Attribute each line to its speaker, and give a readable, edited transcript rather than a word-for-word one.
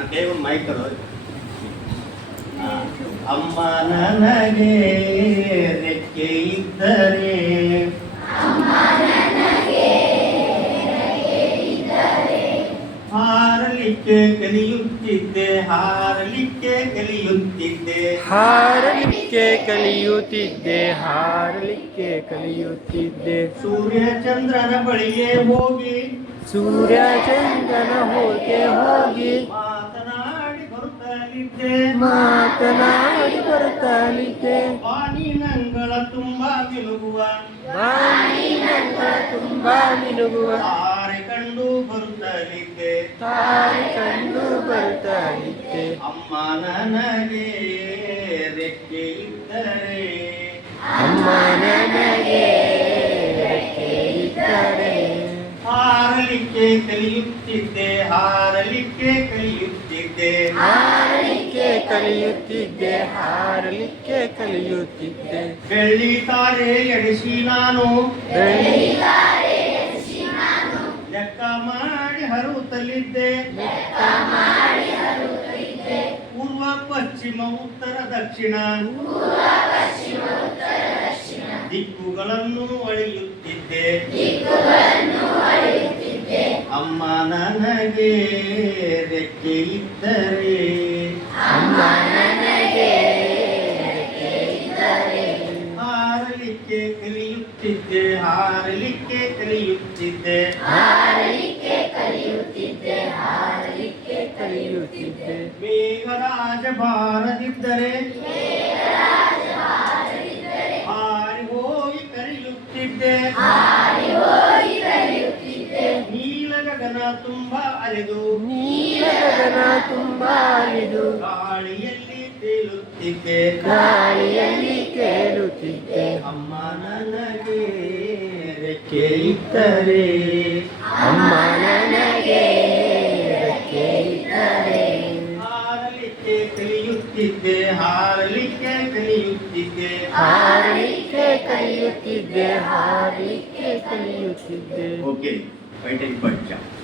Speaker 1: ಕೇವಲ ಮೈಕ್ ಅಮ್ಮ ನನಗೆ ರೆಕ್ಕೆ ಇದ್ದರೆ ಹಾರಲಿಕ್ಕೆ ಕಲಿಯುತ್ತಿದ್ದೆ ಹಾರಲಿಕ್ಕೆ ಕಲಿಯುತ್ತಿದ್ದೆ
Speaker 2: ಹಾರಲಿಕ್ಕೆ ಕಲಿಯುತ್ತಿದ್ದೆ ಹಾರಲಿಕ್ಕೆ ಕಲಿಯುತ್ತಿದ್ದೆ
Speaker 1: ಸೂರ್ಯ ಚಂದ್ರನ ಬಳಿಗೆ ಹೋಗಿ
Speaker 2: ಸೂರ್ಯ ಚಂದ್ರನ ಹೋಗಿ ಹೋಗಿ
Speaker 1: ಮಾತನಾಡಿ ಬರುತ್ತಲಿದ್ದೆ
Speaker 2: ಮಾತನಾಡಿ ಬರುತ್ತಲಿದ್ದೆ
Speaker 1: ಬಾನಿನಂಗಳ ತುಂಬಾ ಮಿನುಗುವ
Speaker 2: ಬಾನಿನಂಗಳ ತುಂಬಾ ಮಿನುಗುವ
Speaker 1: ತಾರೆ ಕಂಡು ಬರುತ್ತಲಿದ್ದೆ
Speaker 2: ತಾರೆ ಕಂಡು ಬರುತ್ತಲಿದ್ದೆ
Speaker 1: ಅಮ್ಮ ನನಗೆ ರೆಕ್ಕೆ ಇದ್ದರೆ
Speaker 2: ಅಮ್ಮ ನನಗೆ ರೆಕ್ಕೆ ಇದ್ದರೆ
Speaker 1: ಹಾರಲಿಕ್ಕೆ ಕಲಿಯುತ್ತಿದ್ದೆ ಹಾರಲಿಕ್ಕೆ ಕಲಿಯುತ್ತಿದ್ದೆ
Speaker 2: ಹಾರಲಿಕ್ಕೆ ಕಲಿಯುತ್ತಿದ್ದೆ ಹಾರಲಿಕ್ಕೆ ಕಲಿಯುತ್ತಿದ್ದೆ
Speaker 1: ಬೆಳ್ಳಿ ತಾರೆ ಎಡಿಸಿ ನಾನು ಲೆಕ್ಕ ಮಾಡಿ ಹರುತ್ತಲಿದ್ದೆ ಪೂರ್ವ ಪಶ್ಚಿಮ ಉತ್ತರ ದಕ್ಷಿಣ ದಿಕ್ಕುಗಳನ್ನು ಅಳೆಯುತ್ತಿದ್ದೆ ಅಮ್ಮ ನನಗೆ ರೆಕ್ಕೆ ಇದ್ದರೆ
Speaker 2: ಅಮ್ಮ ನನಗೆ ರೆಕ್ಕೆ ಇದ್ದರೆ
Speaker 1: ಹಾರಲಿಕ್ಕೆ ಕಲಿಯುತ್ತಿದ್ದೆ ಹಾರಲಿಕ್ಕೆ ಕಲಿಯುತ್ತಿದ್ದೆ
Speaker 2: ಹಾರಲಿಕ್ಕೆ ಕಲಿಯುತ್ತಿದ್ದೆ ಹಾರಲಿಕ್ಕೆ ಕಲಿಯುತ್ತಿದ್ದೆ
Speaker 1: ಮೇಘರಾಜ ಬಾರದಿದ್ದರೆ ಹಾರಿ ಹೋಗಿ ಕರೆಯುತ್ತಿದ್ದೆ ನೀಲ ಗಗನ ತುಂಬಾ ಅಲೆದು
Speaker 2: ನೀಲಗಗನ ತುಂಬಾ ಅಲಿದು
Speaker 1: ಗಾಳಿಯಲ್ಲಿ ತೇಲುತ್ತಿದ್ದೆ
Speaker 2: ಗಾಳಿಯಲ್ಲಿ ತೇಲುತ್ತಿದ್ದೆ
Speaker 1: ಅಮ್ಮ ನನಗೆ ರೆಕ್ಕೆ ಇದ್ದರೆ
Speaker 2: ಅಮ್ಮ ನನಗೆ ರೆಕ್ಕೆ ಇದ್ದರೆ
Speaker 1: ಹಾರಲಿಕ್ಕೆ ಕಲಿಯುತ್ತಿದ್ದೆ ಹಾರಲಿಕ್ಕೆ ಕಲಿಯುತ್ತಿದ್ದೆ
Speaker 2: ಹಾರಲಿಕ್ಕೆ ಕಲಿಯುತ್ತಿದ್ದೆ ಹಾರಲಿಕ್ಕೆ ಕಲಿಯುತ್ತಿದ್ದೆ
Speaker 1: ಓಕೆ ಫೈಟಿಂಗ್ ಪಂಚ